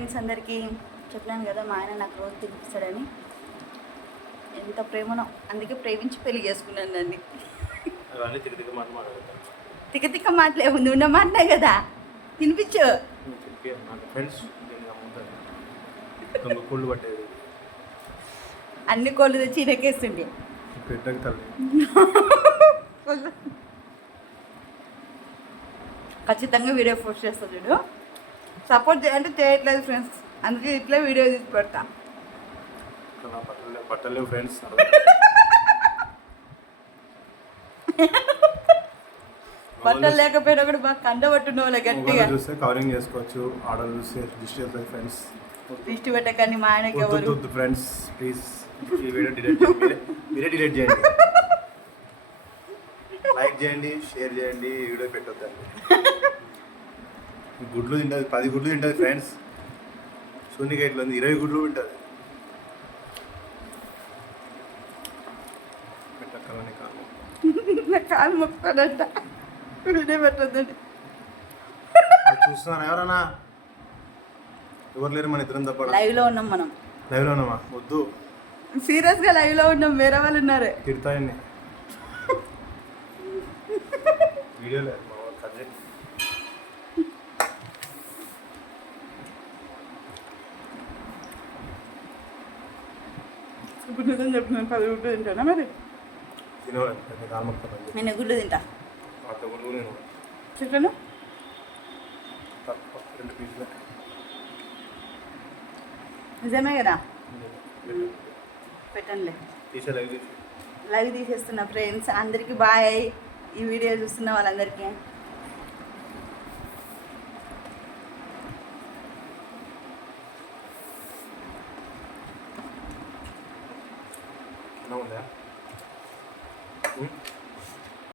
Friends అందరికీ చెప్పాను కదా, మా ఆయన నాకు రోజు తినిపిస్తాడని. ఎంత ప్రేమనో, అందుకే ప్రేమించి పెళ్లి చేసుకున్నాను నన్ను. తిక్క తిక్క మాటలేవు, నువ్వు ఉన్న మాటనే కదా తినిపించు. అన్ని కోళ్ళు తెచ్చి ఇనకేస్తుండే. ఖచ్చితంగా వీడియో పోస్ట్ చేస్తా చూడు. సపోర్ట్ చేయాలంటే చేయట్లేదు ఫ్రెండ్స్, అందుకే ఇట్లా వీడియో తీసి పెడతా. బట్టలు ఫ్రెండ్స్ బట్టలు లేకపోయినా కూడా బాగా కండబట్టున్న వాళ్ళ గట్టిగా చూస్తే కవరింగ్ చేసుకోవచ్చు. ఆర్డర్ చూస్తే దిష్టి ఫ్రెండ్స్, దిష్టి పెట్టకండి మా ఆయనకి ఎవరు ఫ్రెండ్స్. ప్లీజ్ ఈ వీడియో డిలీట్ చేయండి, మీరే డిలీట్ చేయండి. లైక్ చేయండి, షేర్ చేయండి, ఈ వీడియో పెట్టొద్దండి. గుడ్లు తింటుంది, 10 గుడ్లు తింటుంది ఫ్రెండ్స్. శూన్యగా ఇట్లా ఉంది, 20 గుడ్లు ఉంటుంది. పెట్టక్కలని కాదు, కాలు మొక్కుతాడంట, వీడియో పెట్టద్దండి. చూస్తున్నాను ఎవరన్నా, ఎవరు లేరు, మన ఇద్దరం తప్ప. లైవ్లో ఉన్నాం మనం. లైవ్లో ఉన్నామా? వద్దు, సీరియస్గా లైవ్లో ఉన్నాం, వేరే వాళ్ళు ఉన్నారు. తిడతాయండి వీడియోలో. ఇప్పుడు నిజం చెప్తున్నాను, 10 గుడ్లు తింటానా మరి? నేను గుడ్లు తింటా. చికెన్ 2 పీసులు నిజమే కదా, పెట్టండి. తీసే లైవ్ తీసేస్తున్నా ఫ్రెండ్స్. అందరికీ బాయ్. ఈ వీడియో చూస్తున్న వాళ్ళందరికీ ఉందా?